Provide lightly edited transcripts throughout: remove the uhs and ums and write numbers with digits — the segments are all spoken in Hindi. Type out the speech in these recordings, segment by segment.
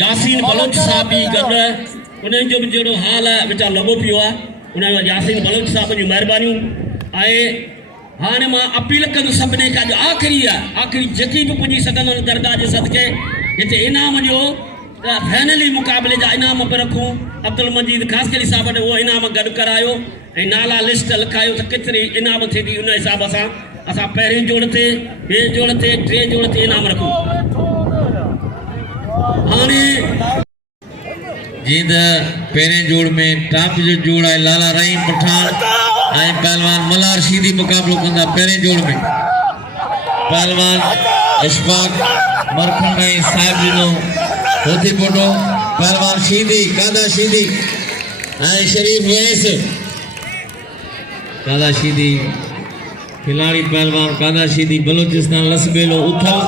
यासीन बलोच साहब भी गड उन्हें जो भी जो हाल है बेचा लगो पियो है उन्हें यासीन बलोच साहब जी मेहरबानी आए हाँ ने मां अपील कर सबने का जो आखिरी जकी भी पुजी सकन दरगाह जे सदके इते इनाम जो फाइनली मुकाबले जा इनाम पर रखूं अब्दुल मजीद खास करी साहब ने वो इनाम गड करायो ए नाला लिस्ट लिखायो त केतरी इनाम थे दी उन हिसाब से असा पहले जोड़ थे बे जोड़ थे टे जोड़ थे इनाम रखूं हाने जींद पहले जोड़ में टॉप जो जोड़ है लाला रहीम पठान आई पहलवान मलार शीदी मुकाबलो कंदा पहले जोड़ में पहलवान इशफाक मरखन में साहब जिनो होती पोटो पहलवान शीदी कादा शीदी आई शरीफ वैस कादा शीदी खिलाड़ी पहलवान कादा शीदी बलूचिस्तान लसबेलो उथल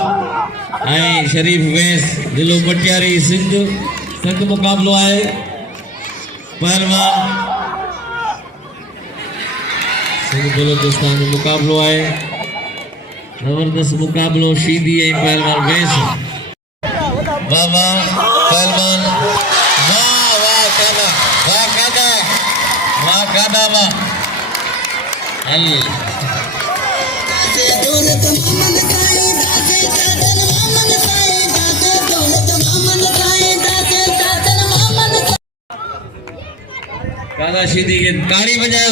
आई शरीफ वैस दिलो मटियारी सिंध संग मुकाबलो आए पहलवान सिंध बलूचिस्तान में मुकाबलो आए जबरदस्त मुकाबलो शीदी है पहलवान वैस वाह वाह पहलवान वाह वाह कादा वाह कादा शीदी के ताड़ी बजाए।